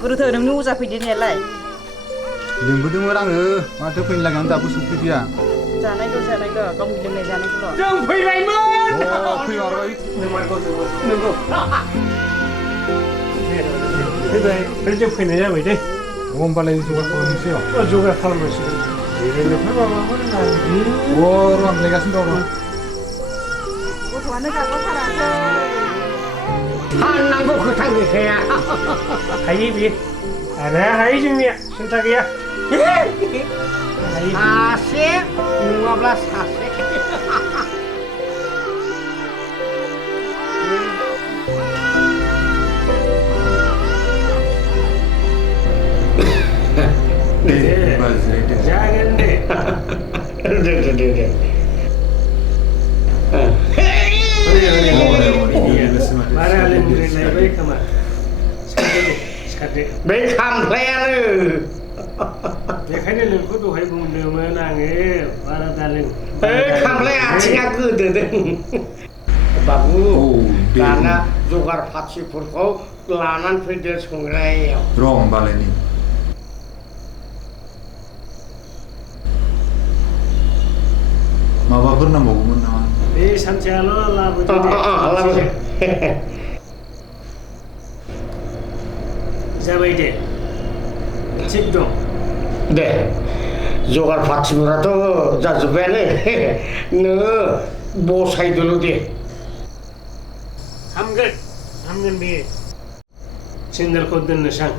Guru thờ nang nu जाफैदो नालाय लिंबोदोंमोन आङो माथो फैनो लागानो दाबो सफैदिया जानायखौ गावनि लोंनाय जानायखौल' जों फैबायमोन फैमारबाय नंगौ फैबाय जों फैनाय जाबाय दे होमबालाय जगार खालामनोसै जगार खालामनोसै जिरायनोफोर माबाफोर र' आमलायगासिनो दं गथ'आनो गाबथाराखै फाननांगौ खोथा गैखाया हायो बियो हायो जोंनिया सिन्था गैया सासे नङाब्ला सासे जागोन दे बारा लोंग्रोनायबाय खोमा सिखारदो बे खामफ्लायानो बेखायनो नोंखौ दहाय बुंदोंमोन आङो बारा दालों खामफ्लाया आथिङा गोदोदों बाबु दाना जगार पाथिफोरखौ लानानै फैदो संग्रायाव र' होमबालाय नै माबाफोर नांबावगौमोन नामा बे सानसेयाल' लाबोदो जाबाय दे थिग दं दे जगार पाथिफोराथ' जाजोब्बायानो नोङो बसायदोल' दे हामगोन बे सेन्देलखौ दोननोसां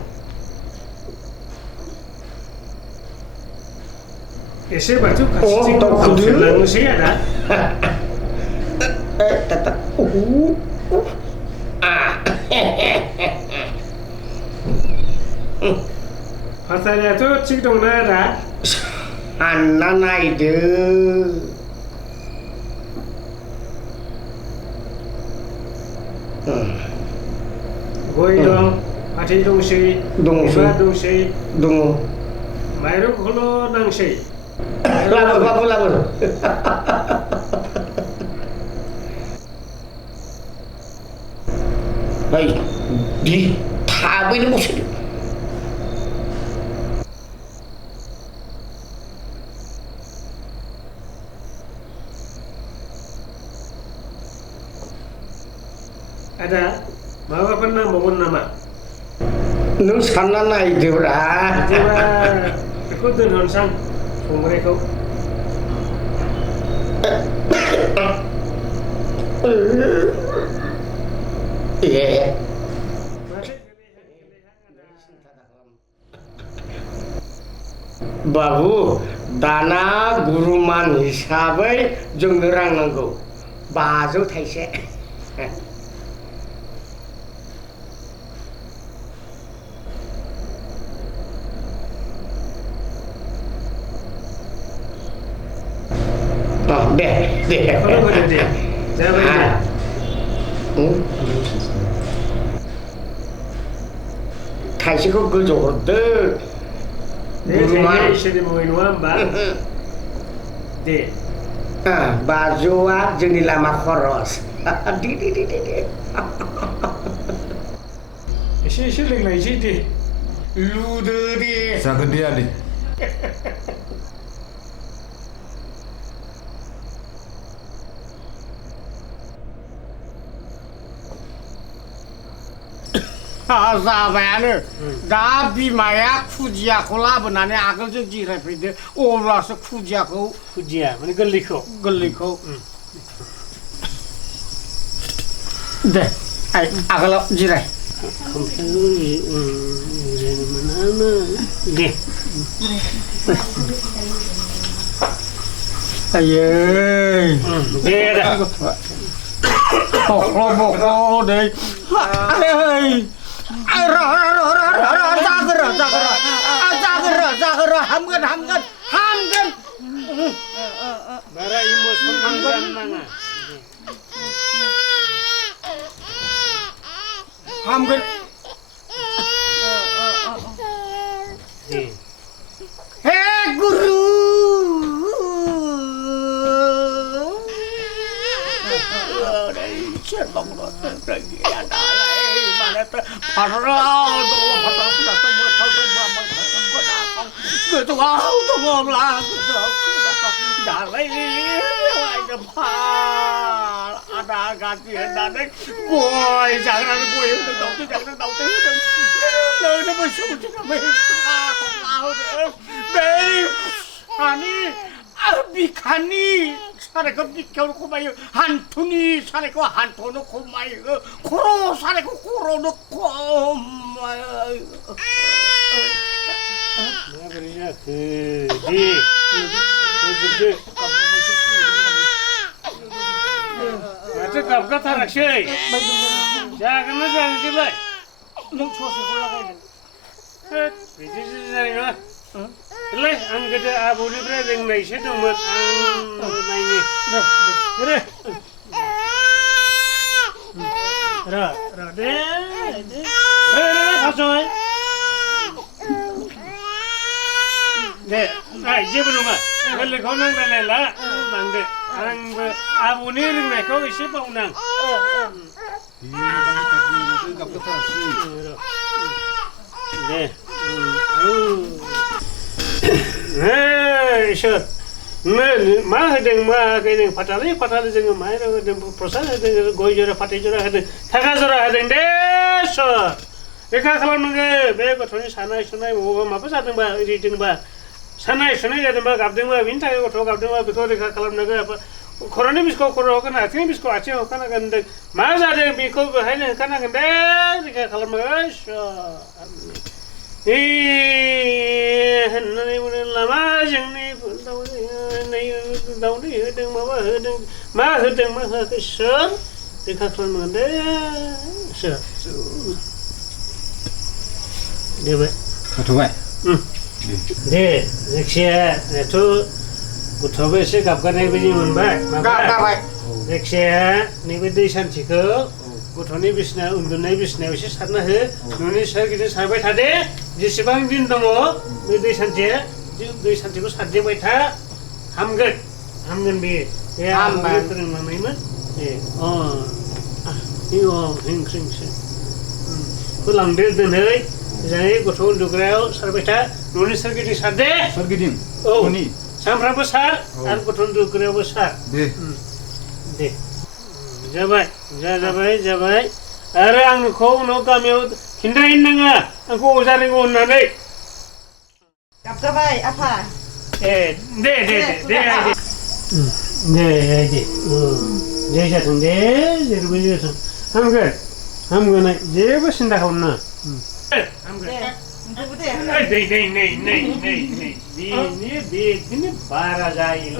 एसे बाथौ खाथिथिं लांनोसै आदा फाथारियाथ' थिग दंना आदा सानना नायदो गय दं फाथै दंसै दंसै दङ माइरंखौल' नांसै लाबो बाबु लाबो दि थाबैनो बसायदो आदा माबाफोर नांबावगोन नामा नों सानना नायदोब्रा बिदिबा बेखौ दोनहरनोसां संग्रायखौ बाबु दाना गुरुमान हिसाबै जोंनो रां नांगौ 500 थाइसे दे जाबाय थाइसेखौ गोजौ हरदो गुरुमान इसोरनि मुङै नङा होमबा दे 500आ जोंनि लामा खरस दे एसे लोंलायसै दे लुदो दे जागोन दे आदै जाबायानो दा बिमाया खुदियाखौ लाबोनानै आगोलजों जिरायफैदो अब्लासो खुदिया माने गोरलैखौ दे आगोलाव जिराय दे आयै दे बख्ल' दै जागोर हामगोन बारा इमोसन जानो नाङा हामगोन हे गुरु 말했다 바로라 너무 바닥보다 그동안 동업라 나를 이제 파 아다가지 나는 고이 장난을 고이 너도 장난 나오대 너는 뭐 숨지가 왜 나오대 매 아니 미카니 사례가 미켜놓고 마요 한 푼이 사례가 한 푼 놓고 마요 코로 사례가 코로 놓고 마요 내가 그러냐 아주 갑갑하라 쉐이 자 그러면 잘 지내 너 초식 올라가야 돼 비지지자리가 그래 안 그래 아버지 브레딩 내시 좀 나이니 그래 그래 가서 네, 이제 보는가? 원래 거는 거래라. 난데, 안 아버님은 내 거기 씹어오는. 네, 셔. 마하든 그냥 파탈이 지금 마이로 프로세스 고이저라 파티저라 하든 타가서라 하든데 셔. 내가 그러면 그 배고 돈이 사나이 뭐가 마부사든 봐 이리든 봐. 사나이 되는 봐 갑든 봐 윈타고 더 갑든 봐 비코리가 그러면 그 코로나 비스코 코로나 아침 비스코 아침 하나 근데 마자데 비코 하는 하나 근데 내가 그러면 셔. 이 하나님 우리 라마 정리 다우니 흐등 마 흐등 셔. 내가 그러면 돼 셔. 네 왜? 좋아요. 네, 넥시야, 또 부터베시 갑가네 비지문 바. 가가바이 넥시야, 니베디 산치고 부터니 비스나 운동네 비스나 비시 산나 해. 너니 서기데 사바이 타데. 지시방 din 동어. 니베디 산치야. 니베디 산치고 사제 바이 타. 함근 비. 야, 함근 그런 마마이만. 예. 이거 행생세. 그 랑데 되네. Jadi gotong dukreo sarbeta nuni sergi di sade. Sergi dim. Oh. Nuni. Samra besar, dan gotong dukreo besar. Deh. Deh. Jabai. Are ang kau no kami hinda nga. Angku usaring unane. 갑자바이 아파. 네. 제르비에서 함근 제버 신다 하나. 네. 누구대? 네. Ini bara jahil.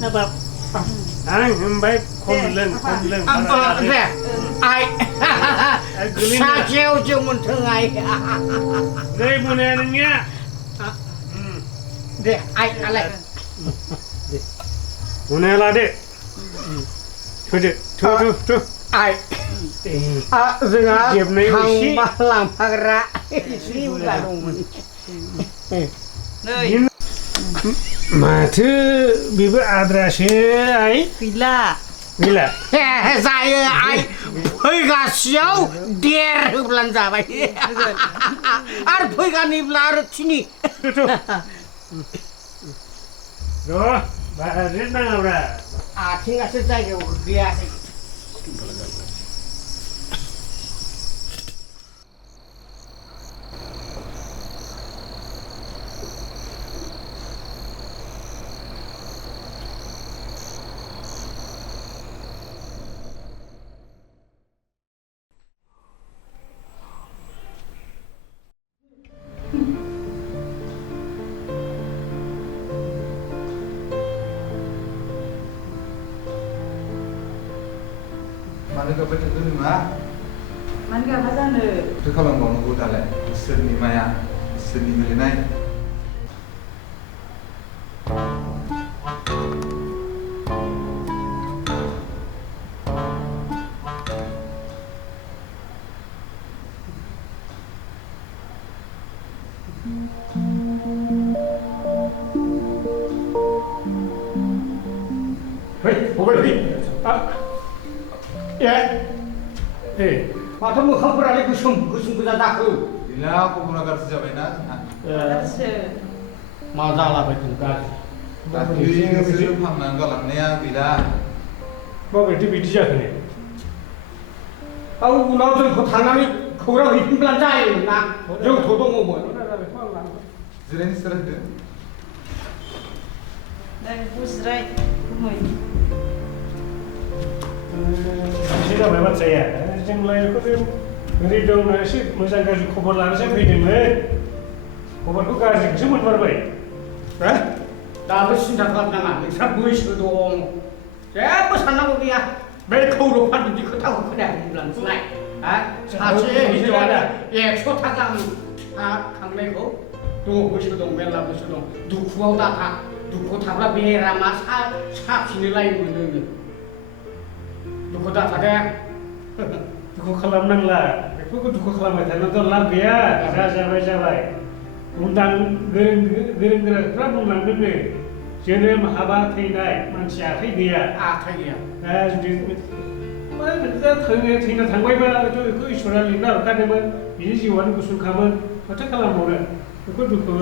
Napa? Hembai komleng. 네 아이 사제오 좀 등아이 네 보내는냐? 네 아이 알레 보내라데. 저. 아이 제가 강발랑 파그라 시우가 동문 네. 마트 비브 아드라시 아이 빌라. saya ai phơi gà xéo đè được lần giả vậy ăn phơi gà nịp là được chi nhỉ rồi bà đến đâu rồi thì là sẽ dạy được kia Mana kau betul tu ni mah? 만가 하자는 Tu kalau mau nunggu dah le. Seni maya, seni melinai. Hei, bukan lagi. Ya. माथो मोखांफोरालाय गोसोम गोसोम गोजा जाखो गैला खबरा गाज्रि जाबायना दासो मा जालाबायदों गाज्रि दाख्लै नोंसोरो फाहामनानै गालांनाया गैला माबायदि बिदि जाखो औ उनाव जोंखौ थांनानै खौरां हैफिनब्लानो जायोमोन ना जोंथ' दङमोन जिरायनो जिरायदो दा बुजिराय गुमै एसे जाबाय बाथ्राया जोंलाय बेखौनो ओरै दं एसे मोजां गाज्रि खबर लानोसो फैदोंमोन खबरखौ गाज्रिखौसो मोनमारबाय हो दाबो सिन्था खालामनाङा नोंस्रा बैसो दं जेबो साननांगौ गैया बे कौरबफ्रा बिदि खोथाखौ खोनायाखैमोनब्ला नोंसोरलाय सासे हिनजावानो 100 गाहाम खांनायखौ दङ बैसो दं मेरला बैसो दं दुखुआव दाथा दुखुआव थाब्ला बेरामा साफिनो लाय मोनो दुखु दाथा दे दुखु खालामनांला बेफोरखौ दुखु खालामबाय थानांगौ लाब गैया जाबाय उदां गोरों गोराफ्रा बुंलांदोंनो जोनोम हाबा थैनाय मानसि आखाइ गैया दा जुदि थैना थांबायबाथ' बेखौ इसोरा लिरना हरखादोंमोन बिनि जिउआनो गुसुंखामोन माथो खालामबावनो बेखौ दुखु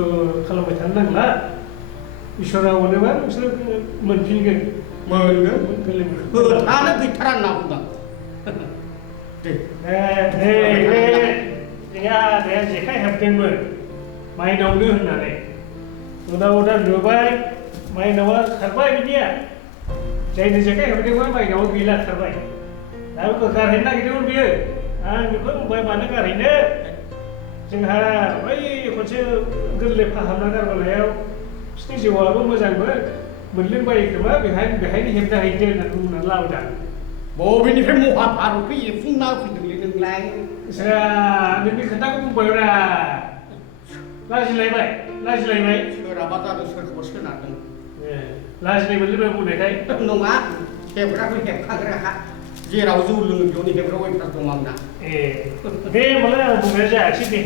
खालामबाय थानो नांला इसोरा अनोबा नोंसोर मोनफिनगोन खोथायानो गैथारा होनना बुंदों दे जेखाइ हेबदोंमोन माइनावनो होननानै उनाव नुबाय माइनावा खारबाय बिनिया जायनि जेखाइ हेबदोंमोन माइनावा गैला खारबाय दा बेखौ गारहैनो नागिरदोंमोन बियो आं बेखौ बुंबाय मानो गारहैनो जोंहा बै खनसे गोरलै फाहामना गारबोनायाव बिसोरनि जिउआबो मोजांमोन मोनलोंबाय खोमा बेहायनो हेबना हैदो होननानै बुंनानै लाबोदों बबेनिफ्राय महाभारतखौ एफुंना फैदोंलै नोंलाय नोंनि खोथाखौ बुंबायब्रा लाजिलायबाय सोरहाबा जादों सोरखौबा सोनारदों लाजिनाय मोनलोंबाय बुंनायखाय नङा हेबग्राखौ हेबखाग्राखा जेराव जौ लोङो बेयावनो हेबग्रा अयभास दं आंना दे होमबालाय आं बुंनाया जायासै दे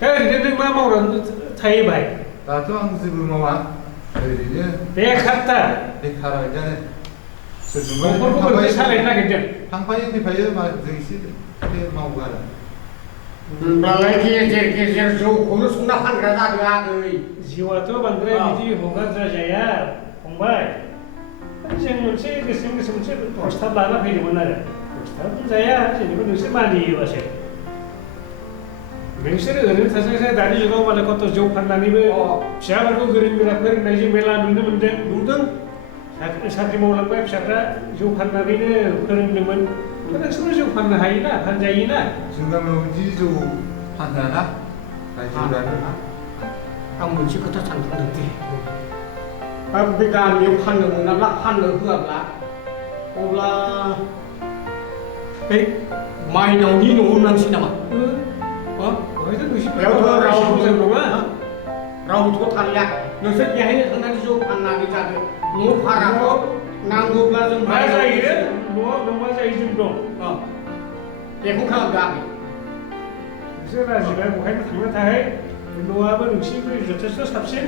दा ओरैनो नों मा मावनानै थायो बाहाय दाथ' आं जेबो मावा ओरैनो बेखारथार बेखार बायदियानो न'खरखौ बोरै सालायनो नागिरदों थांफायो फैफायो जों एसे मावो आरो होनबालाय गेजेर जौखौनो संना फानग्रा जादों आगै जिउआथ' बांद्राय बिदि हगारद्रा जाया फंबाय जों मोनसे गोसो मोनसे प्रस्ताब लाना फैदोंमोन आरो प्रस्ताब जाया जेनेबा नोंसोर मानियोबासो नोंसोर ओरैनो थास्लायस्लाय दानि जुगाव मालाय कत' जौ फाननानैबो फिसाफोरखौ गोरों गोरा फोरोंनायजों मेला नुदों साख्रि मावलांबाय फिसाफ्रा जौ फाननानैनो फोरोंदोंमोन नोंसोरबो जौ फाननो हायोना फानजायोना जों गामियाव बिदि जौ फानजायाना रायजोफोरानो आं मोनसे खोथा सानफ्लांदों दे बे गामियाव फाननो मोनाब्ला फाननो होआब्ला अब्ला बे माइनावनि न'आव नांसै नामा रावबोथ' थालिया नोंसोर बेहायनो थांनानै जौ फाननानै जादो न' भाराखौ नांगौब्ला जों मा जायो न'आव मा जायो जों दं बेखौ खालामदो आगै नोंसोर राजिबाय बहायनो थांनो थाखाय न'आबो नोंसिनिख्रुइ जथेस्थ' साबसिन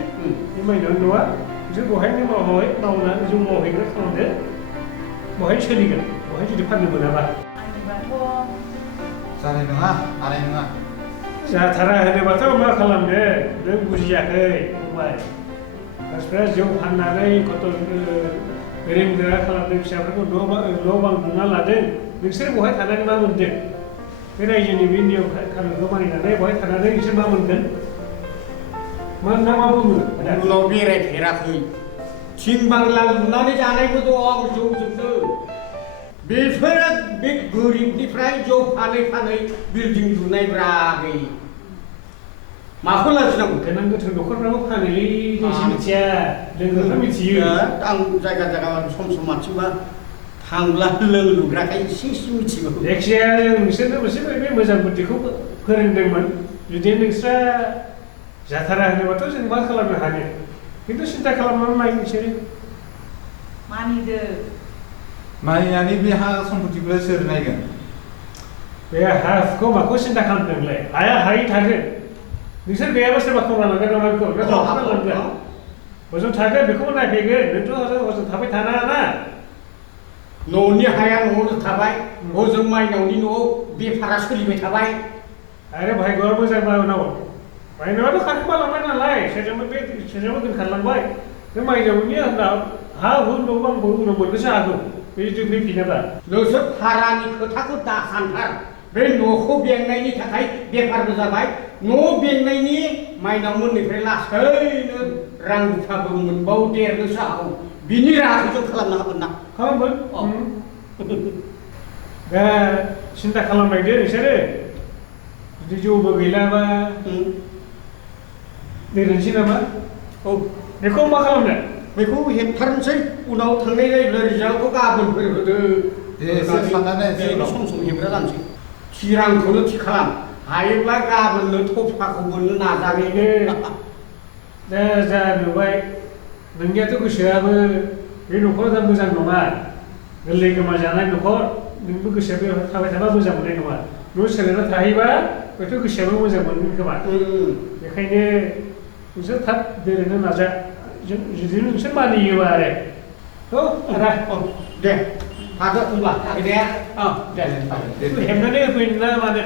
बे माइनावनि न'आ नोंसोर बहायनो मावनानै जौ मावहैग्रा खालामदो बहाय सोलिगोन बहाय जुदि फाननो मोनाबा आंनिबाथ' जानाय नङा हानाय नङा जाथारा होनोबाथ' मा खालामनो नों बुजियाखै फंबाय मानसिफ्रा जौ फाननानै कत' गोरों गोरा खालामदों फिसाफोरखौ न' बां लुना लादों नोंसोर बहाय थानानै मा मोनदों बे रायजोनि बे नियम खानुनखौ मानिनानै बहाय थानानै नोंसोर मा मोनगोन मा बुङो उनाव बेरायफेराखै थिं बांला लुनानै जानायबो दं जौजोंनो बेफोरो बे गोरिबनिफ्राय जौ फानै बिल्डिं लुनायब्रा आगै माखौ लाजिनांगौ गोनां गोथों न'खरफ्राबो फानोलै जोंसो मिथिया लोंग्राफ्रा मिथियो आं जायगा सम माथिंबा थांब्ला लोंलुग्राखाय एसे मिथिगौ जायखिजाया नोंसोरनो मोनसे बे मोजां बुद्धिखौ फोरोंदोंमोन जुदि नोंस्रा जाथारा होनोबाथ' जों मा खालामनो हानो खिन्थु सिन्था खालामनानै नाय नोंसोरो मानिदो मानिनानै बे हा सम्पतिखौलाय सोर नायगोन बे हाखौ माखौ सिन्था खालामदोंलाय हाया हायै थागोन नोंसोर गैयाबा सोरबा खावना लांगोन नामा बेखौ लांगोन हजों थागोन बेखौबो नायफैगोन नोंथ' हजों थाबाय थानाङा ना न'नि हाया न'आवनो थाबाय हजों माइनावनि न'आव बेफारा सोलिबाय थाबाय आरो भाग्यआ मोजां उनाव माइनावआथ' खारखोमा लांबाय नालाय सोरजोंबा दोनखारलांबाय बे माइनावनि हा हु न' बांखौ उनाव मोननोसो हागौ बे जुदि फैफिनाबा नोंसोर भारानि खोथाखौ दा सानथार बे न'खौ बेंनायनि थाखाय बेफारबो जाबाय न' बेंनायनि माइनाव मोननिफ्राय लासैनो रां रुफाबो मोनबावदेरनोसो हागौ बिनि राहाखौ जों खालामनो हागोन ना खालामगोन दा सिन्था खालामनायदो नोंसोरो जुदि जौबो गैलाबा दोननोसै नामा औ बेखौ मा खालामनो बेखौ हेबथारनोसै उनाव थांनाय जायोब्ला रिजाल्टखौ गाबोनफोर होदो एसे साननानै सम सम हेबग्रा जानोसै थिरांखौनो थि खालाम हायोब्ला गाबोननो थफ्लाखौ मोननो नाजानायनो दा जा नुबाय नोंनियाथ' गोसोआबो बे न'खरा दा मोजां नङा गोरलै गोमाजानाय न'खर नोंबो गोसोआ बेयाव थाबाय थाबा मोजां मोननाय नङा न' सोलायना थाहैबा हयथ' गोसोआबो मोजां मोनगोन खोमा बेखायनो नोंसोर थाब दोननो नाजा जुदि नोंसोर मानियोबा आरो आदा दे हागोन होनब्ला दे हेबनानै होफैनो ना मानो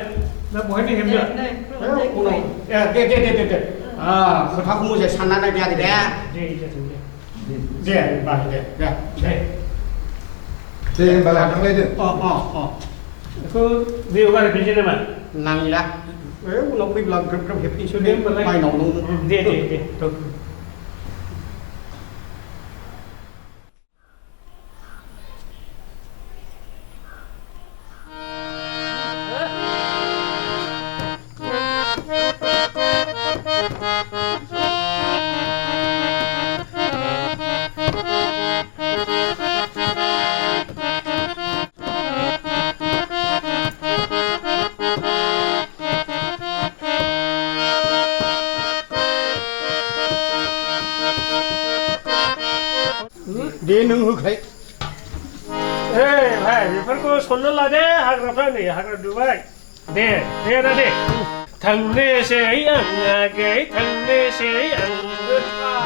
ना बहायनो हेबनो दे खोथाखौ मोजां साननानै नायदो दे दे होनबा दे होनबालाय थांलायदो बेखौ दैयाव गारहैफिनसै नामा नांला उनाव फैब्ला ग्रोब ग्रोब हेबफिनसै दे होनबालाय माइनाव दं दे दे नों होखाय भाई बेफोरखौ सनना लादे हाग्राफ्रा नै हाग्रा दुबाय दे आदा दे थांनोसै आं आगै थांनोसै आं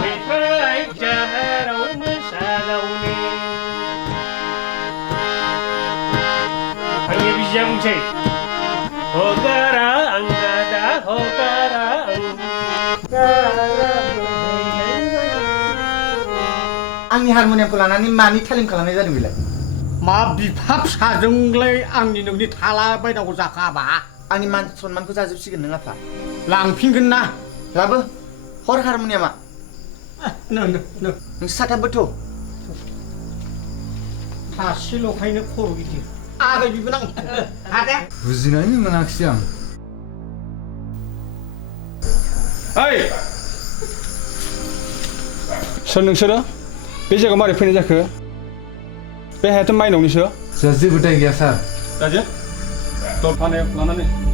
मेथाइ जाहाराव मोसादावनो आंनि बिजिया बुंसै हगारा आं आदा हगारा आंनि हारम'नियामखौ लानानै मानि थालिम खालामनाय जादों बेलाय मा बिफा फिसाजोंलाय आंनि नोंनि थाला बायनांगौ जाखाबा आंनि मान सन्मानखौ जाजोबसिगोन नों आफा लांफिनगोन ना लाबो हर हारम'नियामा नोंसोर साथामबोथ' सासेल'खायनो खर' गिदिर आगै बिबोनां आदे बुजिनायनो मोनाखिसै आं ओइ सोर नोंसोरो बे जायगायाव मारै फैनाय जाखो बे हायाथ' माइनावनिसो जोंहा जेबो दाय गैया सार राजे दर थानायाव लानानै